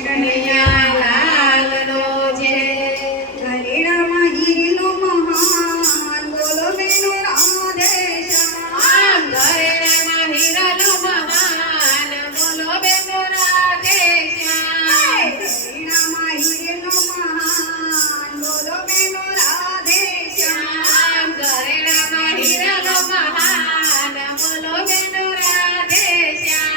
કનૈયા લાલનો જય. ઘરેણામાં હીરનો મહાન બોલો બેનો રાધે શ્યામ. ઘરેણામાં હીરાનો મહાન બોલો બેનો રાધે શ્યામ. ઘરેણામાં હીરનો મહાન બોલો બેનો રાધે શ્યામ. ઘરેણામાં હીરાનો મહાન બોલો બેનો રાધે શ્યામ.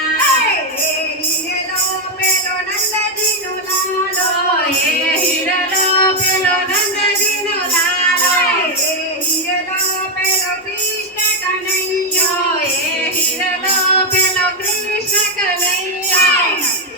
હીરેલો પેલો નંદજીનો લાલો. એ હીરાલો પેલો નંદજીનો લાલો. હીરેલો પેલો કૃષ્ણ કનૈયો. એ હીરાલો પેલો કૃષ્ણ કનૈયા.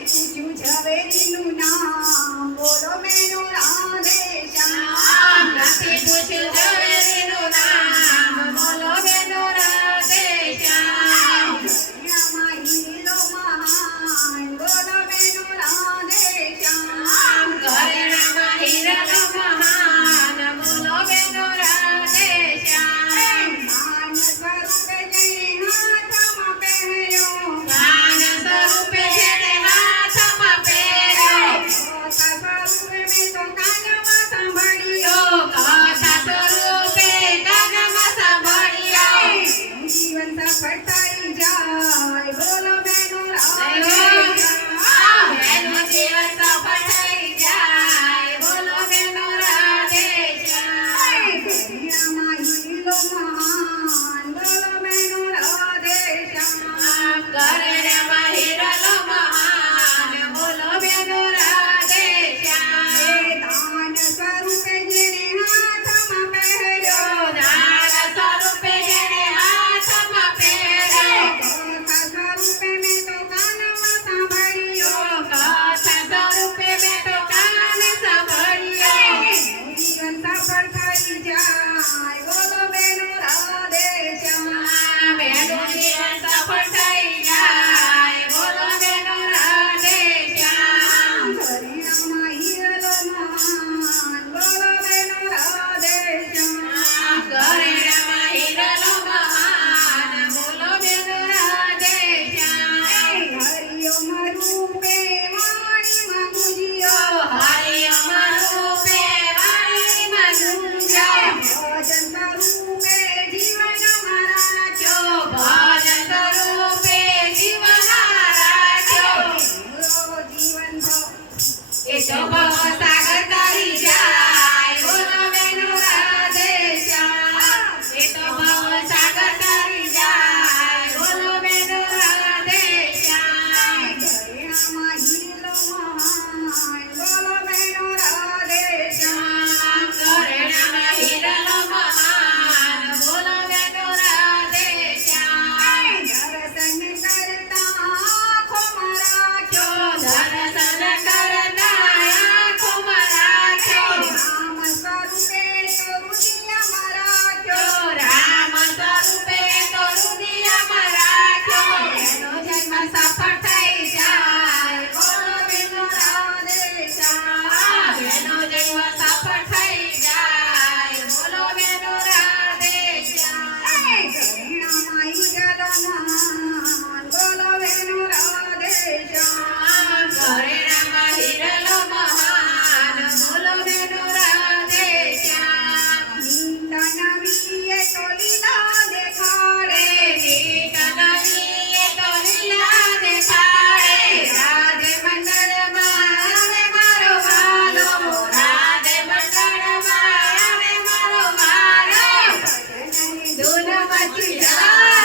પૂછ્યું ઝવેરીનું નામ બોલો બેનો રાધે શ્યામ. નથી પૂછ્યું ઝવેરીનું નામ બોલો બેનો રાધે શ્યામ. ઘરેણામાં હીરેલો મહાન બોલો બેનો રાધે શ્યામ. ઘરેણામાં હીરાનો મહાન બોલો બેનો રાધે શ્યામ. માન સ્વરૂપે જેણે હાથમાં પહેર્યો. દાન સ્વરૂપે જેણે હાથમાં પહેર્યો. કથા સ્વરૂપે મેં તો કાનમાં સાંભળ્યો. કથા સ્વરૂપે કાનમાં સાંભળ્યો. જીવન સફળ થઈ જાય બોલો બેનો રાધે શ્યામ. એનું જીવન સફળ થઈ જાય બોલો બેનો રાધે શ્યામ. ઘરેણામાં હીરેલો મહાન બોલો બેનો રાધે શ્યામ. ઘરેણામાં હીરાનો મહાન બોલો બેનો રાધે શ્યામ. દાન સ્વરૂપે જેણે હાથમાં પહેર્યો. દાન સ્વરૂપે જેણે હાથમાં પહેર્યો. કથા સ્વરૂપે મેં તો કાનમાં સાંભળ્યો. કથા સ્વરૂપે મેં તો કાને સાંભળ્યો. જીવન સફળ થઈ જાય બોલો બેનો રાધે શ્યામ. એનું જીવન સફળ થઈ જાય બોલો બેનો રાધે શ્યામ. ઘરેણામાં હીરેલો મહાન બોલો બેનો રાધે શ્યામ. ઘરેણામાં હીરાનો મહાન બોલો બેનો રાધે શ્યામ. હરિઓમ રૂપે વાણીમાં ગુંજ્યો. હરિયમ રૂપે વાણીમાં ગુંજ્યો. ભજન સ્વરૂપે જીવનમાં રાખ્યો. ભજન સ્વરૂપે જીવનમાં રાખ્યો. જીવન એ તો ભવસાગર તરી જાય બોલો બેનો રાધે શ્યામ. એ તો ભવસાગર તરી જાય બોલો બેનો રાધે શ્યામ. ઘરેણામાં હીરેલો મહાન બોલો બેનો રાધે શ્યામ. ઘરેણામાં હીરાનો મહાન બોલો બેનો રાધે શ્યામ. દર્શન કરતા આંખોમાં રાખ્યો. દર્શન કરતા આંખોમાં રાખ્યો. રામ સ્વરૂપે તો રુદિયામાં રાખ્યો. રામ સ્વરૂપે તો રુદિયામાં રાખ્યો. એનો જન્મ સફળ થઈ જાય બોલો બેનો રાધે શ્યામ. એનો જન્મ સફળ થઈ જાય બોલો બેનો રાધે શ્યામ. ઘરેણામાં હીરેલો મહાન બોલો બેનો રાધે શ્યામ. ઘરેણામાં હીરેલો મહાન બોલો બેનો રાધે શ્યામ. નીતા નવીએ તો લીલા દેખાડે. નીત નવીએ તો લીલા દેખાડે. રાધે મંડળમાં આવે મારો વાલો. રાધે મંડળમાં આવે મારો વાલો. ભજનની ધૂન મચી જાય